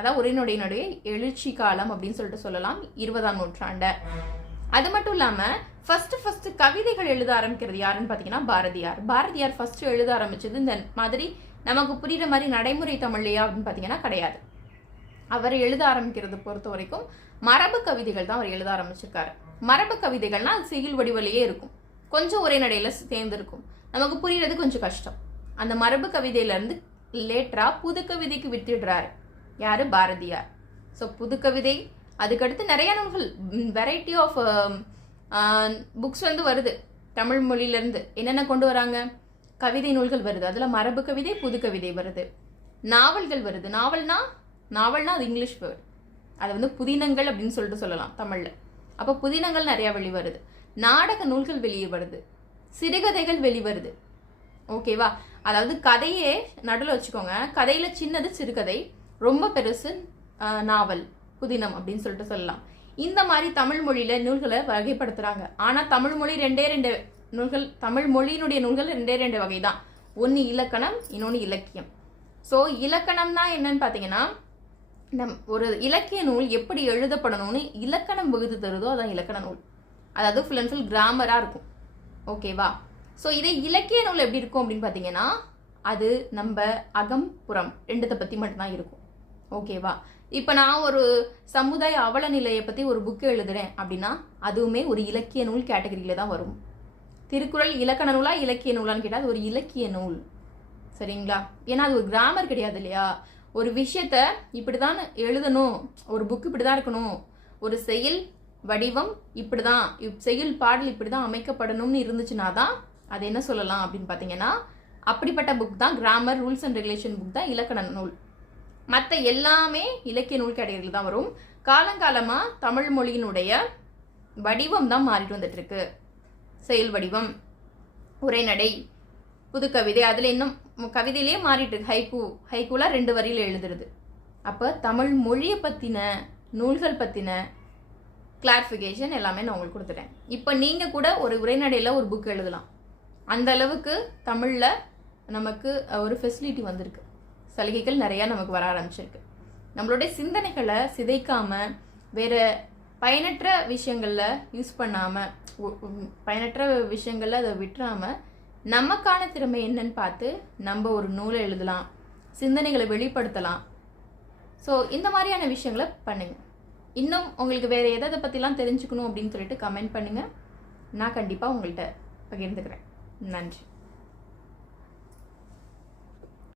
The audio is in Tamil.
அதான் உரைநடையினுடைய எழுச்சி காலம் அப்படின்னு சொல்லிட்டு சொல்லலாம் 20ஆம் நூற்றாண்டு. அது மட்டும் இல்லாம ஃபர்ஸ்ட் கவிதைகள் எழுத ஆரம்பிக்கிறது யாருன்னு பாத்தீங்கன்னா பாரதியார். பாரதியார் ஃபர்ஸ்ட் எழுத ஆரம்பிச்சது இந்த மாதிரி நமக்கு புரியுற மாதிரி நடைமுறை தமிழ்லையா அப்படின்னு பாத்தீங்கன்னா கிடையாது. அவர் எழுத ஆரம்பிக்கிறது பொறுத்த வரைக்கும் மரபு கவிதைகள் தான் அவர் எழுத ஆரம்பிச்சிருக்காரு. மரபு கவிதைகள்னா அது செய்யுள் வடிவிலேயே இருக்கும், கொஞ்சம் உரைநடையில சேர்ந்து இருக்கும், நமக்கு புரியறது கொஞ்சம் கஷ்டம். அந்த மரபு கவிதையில இருந்து லேட்டரா புது கவிதைக்கு வித்துடுறாரு யாரு? பாரதியார். ஸோ புது கவிதை, அதுக்கடுத்து நிறைய நூல்கள், வெரைட்டி ஆஃப் புக்ஸ் வந்து வருது தமிழ் மொழியிலேருந்து. என்னென்ன கொண்டு வராங்க? கவிதை நூல்கள் வருது, அதில் மரபு கவிதை புது கவிதை வருது. நாவல்கள் வருது. நாவல்னா அது இங்கிலீஷ் வேர்டு, அது வந்து புதினங்கள் அப்படின்னு சொல்லிட்டு சொல்லலாம் தமிழில். அப்போ புதினங்கள் நிறையா வெளிவருது. நாடக நூல்கள் வெளியே வருது, சிறுகதைகள் வெளிவருது. ஓகேவா? அதாவது கதையே நடுவில் வச்சுக்கோங்க, கதையில் சின்னது சிறுகதை, ரொம்ப பெருசு நாவல், புதினம் அப்படின்னு சொல்லிட்டு சொல்லலாம். இந்த மாதிரி தமிழ் மொழியில நூல்களை வகைப்படுத்துறாங்க. ஆனா தமிழ் மொழி ரெண்டே நூல்கள், தமிழ் மொழியினுடைய நூல்கள் ரெண்டே வகை தான். ஒன்று இலக்கணம், இன்னொன்று இலக்கியம். ஸோ இலக்கணம்னா என்னன்னு பார்த்தீங்கன்னா, ஒரு இலக்கிய நூல் எப்படி எழுதப்படணும்னு இலக்கணம் வகுத்து தருதோ அதான் இலக்கண நூல். அதாவது ஃபுல் அண்ட் ஃபுல் கிராமராக இருக்கும். ஓகேவா? ஸோ இதே இலக்கிய நூல் எப்படி இருக்கும் அப்படின்னு பார்த்தீங்கன்னா, அது நம்ம அகம் புறம் ரெண்டுத்தை பற்றி மட்டும்தான் இருக்கும். ஓகேவா? இப்போ நான் ஒரு சமுதாய அவல நிலையை பற்றி ஒரு புக்கு எழுதுறேன் அப்படின்னா அதுவுமே ஒரு இலக்கிய நூல் கேட்டகரியில தான் வரும். திருக்குறள் இலக்கண நூலா இலக்கிய நூலான்னு கேட்டால் அது ஒரு இலக்கிய நூல். சரிங்களா? ஏன்னா அது ஒரு கிராமர் கிடையாது இல்லையா? ஒரு விஷயத்த இப்படிதான் எழுதணும், ஒரு புக் இப்படிதான் இருக்கணும், ஒரு செயல் வடிவம் இப்படிதான், செயல் பாடல் இப்படிதான் அமைக்கப்படணும்னு இருந்துச்சுன்னா தான் அது என்ன சொல்லலாம் அப்படின்னு பார்த்தீங்கன்னா, அப்படிப்பட்ட புக் தான் grammar, rules and regulation book தான் இலக்கண நூல். மற்ற எல்லாமே இலக்கிய நூல் கேட்டகரியில் தான் வரும். காலங்காலமாக தமிழ் மொழியினுடைய வடிவம் தான் மாறிட்டு வந்துட்டு இருக்கு. செயல் வடிவம், உரைநடை, புது கவிதை, அதில் இன்னும் கவிதையிலேயே மாறிட்டு இருக்கு. ஹைக்கூலாம் 2 வரியில் எழுதுறது. அப்போ தமிழ் மொழியை பற்றின நூல்கள் பற்றின கிளாரிஃபிகேஷன் எல்லாமே நான் உங்களுக்கு கொடுத்துட்டேன். இப்போ நீங்கள் கூட ஒரு உரைநடையில் ஒரு புக் எழுதலாம். அந்த அளவுக்கு தமிழில் நமக்கு ஒரு ஃபெசிலிட்டி வந்திருக்கு, சலுகைகள் நிறையா நமக்கு வர ஆரம்பிச்சிருக்கு. நம்மளுடைய சிந்தனைகளை சிதைக்காமல், வேறு பயனற்ற விஷயங்களில் யூஸ் பண்ணாமல், பயனற்ற விஷயங்களில் அதை விட்டுறாமல், நமக்கான திறமை என்னன்னு பார்த்து நம்ம ஒரு நூலை எழுதலாம், சிந்தனைகளை வெளிப்படுத்தலாம். ஸோ இந்த மாதிரியான விஷயங்களை பண்ணுங்கள். இன்னும் உங்களுக்கு வேறு எதை பற்றிலாம் தெரிஞ்சுக்கணும் அப்படின்னு சொல்லிட்டு கமெண்ட் பண்ணுங்கள். நான் கண்டிப்பாக உங்கள்கிட்ட பகிர்ந்துக்கிறேன். நன்றி.